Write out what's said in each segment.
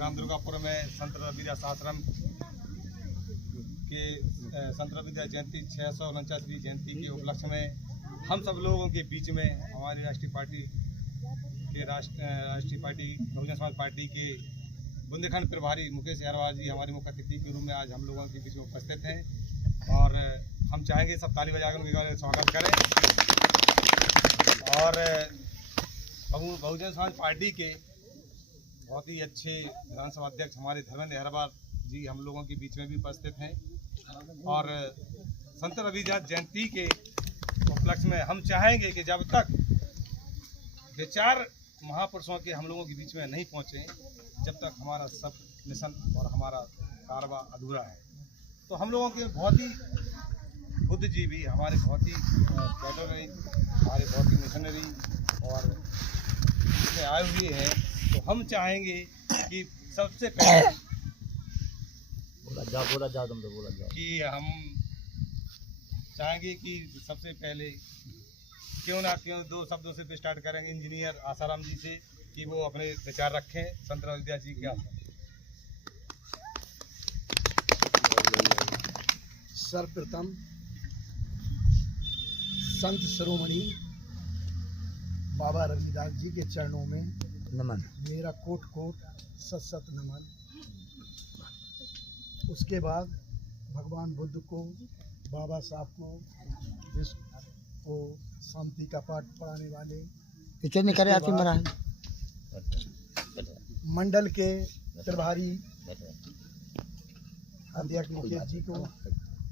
ग्राम दुर्गापुर में संत रविदास आश्रम के संत रविदास जयंती 649वीं जयंती के उपलक्ष्य में हम सब लोगों के बीच में हमारी राष्ट्रीय पार्टी बहुजन समाज पार्टी के बुंदेलखंड प्रभारी मुकेश अग्रवाल जी हमारे मुख्य अतिथि के रूप में आज हम लोगों के बीच में उपस्थित हैं और हम चाहेंगे सब ताली बजाकर उनका स्वागत करें। और बहुजन समाज पार्टी के बहुत ही अच्छे विधानसभा अध्यक्ष हमारे धर्मेंद्र अग्रवाल जी हम लोगों के बीच में भी उपस्थित हैं और संत रविदास जयंती के उपलक्ष्य में हम चाहेंगे कि जब तक विचार महापुरुषों के हम लोगों के बीच में नहीं पहुँचे जब तक हमारा सब मिशन और हमारा कारवा अधूरा है। तो हम लोगों के बहुत ही बुद्धिजीवी हमारे बहुत ही कैटोनरी हमारे बहुत ही मिशनरी और इसमें आए हुए हैं। तो हम चाहेंगे कि सबसे पहले कि हम चाहेंगे कि सबसे पहले क्यों दो शब्दों से स्टार्ट करेंगे इंजीनियर आसाराम जी से कि वो अपने विचार रखें संत रविदास जी के। सर्वप्रथम संत शिरोमणि बाबा रविदास जी के चरणों में नमन, मेरा कोट कोट सत सत नमन। उसके बाद भगवान बुद्ध को, बाबा साहब को, विश्व को शांति का पाठ पढ़ाने वाले मंडल के प्रभारी अध्यक्ष मुकेश जी को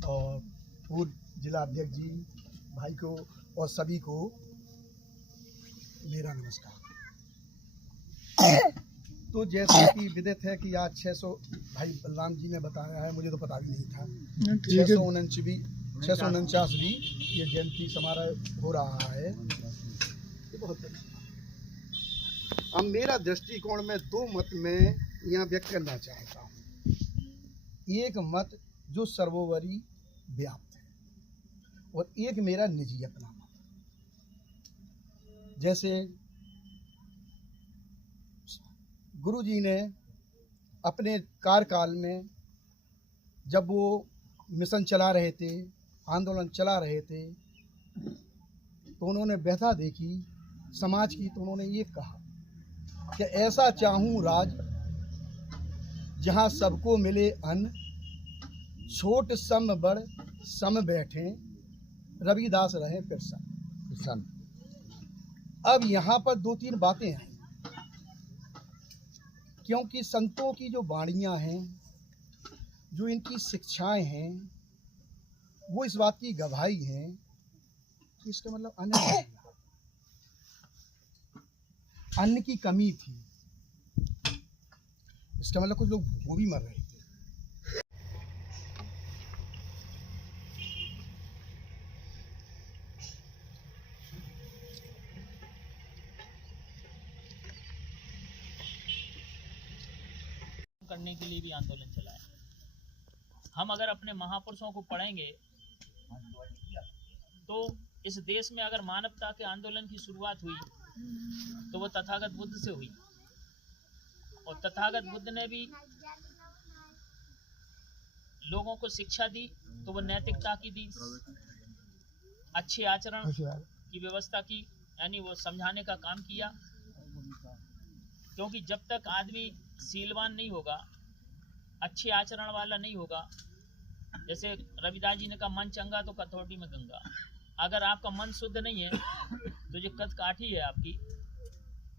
और पूर्व जिला अध्यक्ष जी भाई को और सभी को मेरा नमस्कार। तो जैसा कि विदित है कि आज 600 भाई बलराम जी ने बताया है, मुझे तो पता भी नहीं था, 649वीं ये जयंती समारोह हो रहा है। ये बहुत अच्छा। अब मेरा दृष्टिकोण में दो मत में यहाँ व्यक्त करना चाहता हूँ। एक मत जो सर्वोपरि व्याप्त है और एक मेरा निजी अपना मत। जैसे गुरु जी ने अपने कार्यकाल में जब वो मिशन चला रहे थे, आंदोलन चला रहे थे, तो उन्होंने व्यथा देखी समाज की। तो उन्होंने ये कहा कि ऐसा चाहूँ राज जहाँ सबको मिले अन्न, छोट सम बड़ सम बैठे, रविदास रहे प्रसन्न। अब यहाँ पर दो तीन बातें हैं, क्योंकि संतों की जो वाणियाँ हैं, जो इनकी शिक्षाएं हैं, वो इस बात की गवाही है कि इसका मतलब अन्न की कमी थी। इसका मतलब कुछ लोग भूखों भी मर रहे थे। करने के लिए भी आंदोलन चलाया। हम अगर अपने महापुरुषों को पढ़ेंगे तो इस देश में अगर मानवता के आंदोलन की शुरुआत हुई तो वो तथागत बुद्ध से हुई और तथागत बुद्ध ने भी लोगों को शिक्षा दी तो वो नैतिकता की दी, अच्छे आचरण की व्यवस्था की, यानी वो समझाने का काम किया। क्योंकि जब तक आदमी शीलवान नहीं होगा, अच्छे आचरण वाला नहीं होगा, जैसे रविदास जी ने कहा मन चंगा तो कथौटी में गंगा। अगर आपका मन शुद्ध नहीं है तो ये कद काठी है आपकी,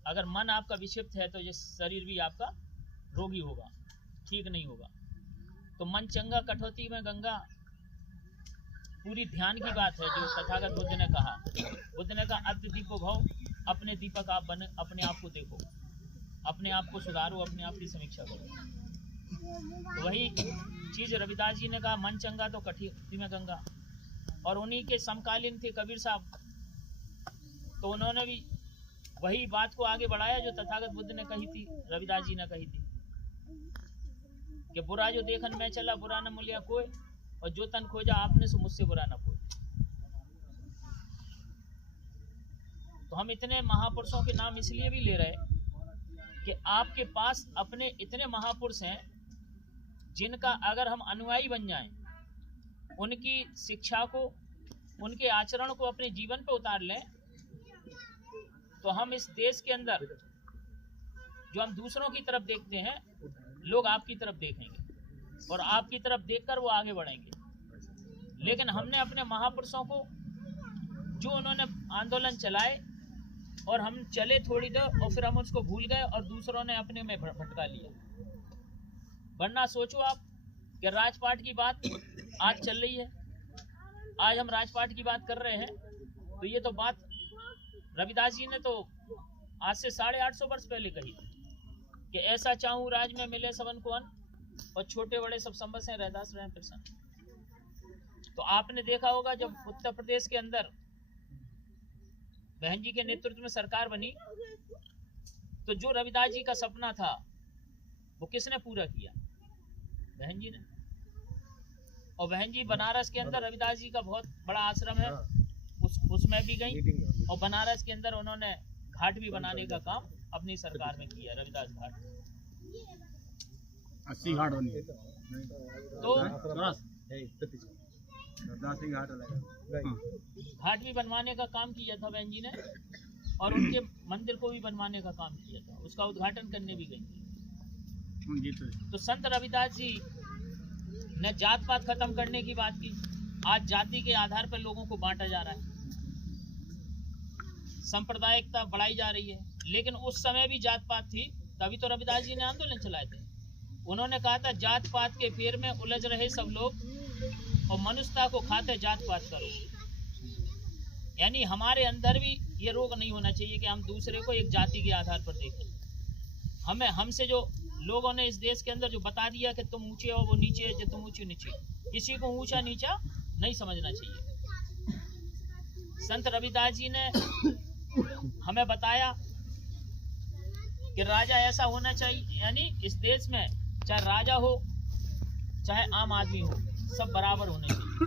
अगर मन आपका विक्षिप्त है तो ये शरीर भी आपका रोगी होगा, ठीक नहीं होगा। तो मन चंगा कठौती में गंगा पूरी ध्यान की बात है जो तथागत बुद्ध ने कहा। बुद्ध ने कहा अद्य दीपो भव, अपने दीपक आप बने, अपने आप को देखो, अपने आप को सुधारो, अपने आप की समीक्षा करो। तो वही चीज रविदास जी ने कहा मन चंगा तो कठौती में गंगा। और उन्हीं के समकालीन थे कबीर साहब, तो उन्होंने भी वही बात को आगे बढ़ाया जो तथागत बुद्ध ने कही थी, रविदास जी ने कही थी कि बुरा जो देखन में चला बुरा न मूल्य कोई, और जो तन खोजा आपने सो मुझसे बुरा न कोई। तो हम इतने महापुरुषों के नाम इसलिए भी ले रहे कि आपके पास अपने इतने महापुरुष हैं जिनका अगर हम अनुयायी बन जाएं, उनकी शिक्षा को, उनके आचरण को अपने जीवन पे उतार लें, तो हम इस देश के अंदर जो हम दूसरों की तरफ देखते हैं, लोग आपकी तरफ देखेंगे और आपकी तरफ देखकर वो आगे बढ़ेंगे। लेकिन हमने अपने महापुरुषों को, जो उन्होंने आंदोलन चलाए और हम चले थोड़ी देर और फिर हम उसको भूल गए और दूसरों ने अपने में भटका लिया। वरना सोचो आप कि राजपाट की बात आज चल रही है, आज हम राजपाट की बात कर रहे हैं, तो ये तो बात रविदास जी ने तो आज से 850 वर्ष पहले कही कि ऐसा चाहूं राज में मिले सबन को अन्न और छोटे बड़े सब संबस हैं रहदास रहें प्रसन्न। तो आपने देखा होगा जब उत्तर प्रदेश के अंदर बहन जी के नेतृत्व में सरकार बनी, तो जो रविदास जी का सपना था वो किसने पूरा किया? बहन जी ने। और बहन जी बनारस के अंदर रविदास जी का बहुत बड़ा आश्रम है, उसमें भी गई और बनारस के अंदर उन्होंने घाट भी बनाने का काम अपनी सरकार में किया, रविदास घाट। 80 घाट बनी तो घाट भी बनवाने का काम किया था बहन जी ने और उनके मंदिर को भी बनवाने का काम किया था, उसका उद्घाटन करने भी गई थी। तो संत रविदास जी ने जात पात खत्म करने की बात की। आज जाति के आधार पर लोगों को बांटा जा रहा है, सांप्रदायिकता बढ़ाई जा रही है। लेकिन उस समय भी जात पात थी, तभी तो रविदास जी ने आंदोलन चलाए थे। उन्होंने कहा था जात पात के फेर में उलझ रहे सब लोग और मनुष्यता को खाते जात पात करो। यानी हमारे अंदर भी ये रोग नहीं होना चाहिए कि हम दूसरे को एक जाति के आधार पर देखें। हमसे जो लोगों ने इस देश के अंदर जो बता दिया कि तुम ऊंचे हो वो नीचे है, तुम ऊंचे नीचे, किसी को ऊंचा नीचा नहीं समझना चाहिए। संत रविदास जी ने हमें बताया कि राजा ऐसा होना चाहिए, यानी इस देश में चाहे राजा हो चाहे आम आदमी हो, सब बराबर होने चाहिए।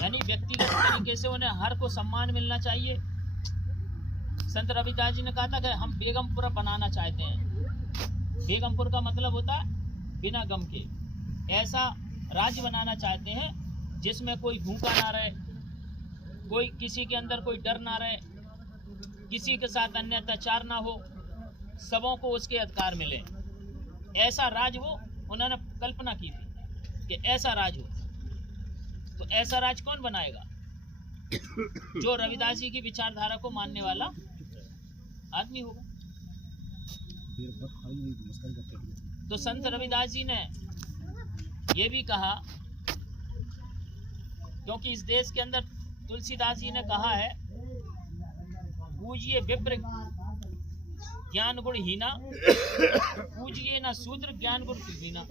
यानी व्यक्तिगत तरीके से उन्हें हर को सम्मान मिलना चाहिए। संत रविदास जी ने कहा था कि हम बेगमपुर बनाना चाहते हैं। बेगमपुर का मतलब होता है बिना गम के। ऐसा राज्य बनाना चाहते हैं जिसमें कोई भूखा ना रहे, कोई किसी के अंदर कोई डर ना रहे, किसी के साथ अन्य अत्याचार ना हो, सबों को उसके अधिकार मिले। ऐसा राज वो उन्होंने कल्पना की थी कि ऐसा राज हो। तो ऐसा राज कौन बनाएगा? जो रविदास जी की विचारधारा को मानने वाला आदमी होगा। तो संत रविदास जी ने ये भी कहा, क्योंकि इस देश के अंदर तुलसीदास जी ने कहा है, पूजिए विप्र ज्ञान गुण हीना, पूजिए ना शूद्र ज्ञान गुण हीना।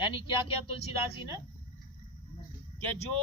यानी क्या क्या तुलसीदास जी ने, कि जो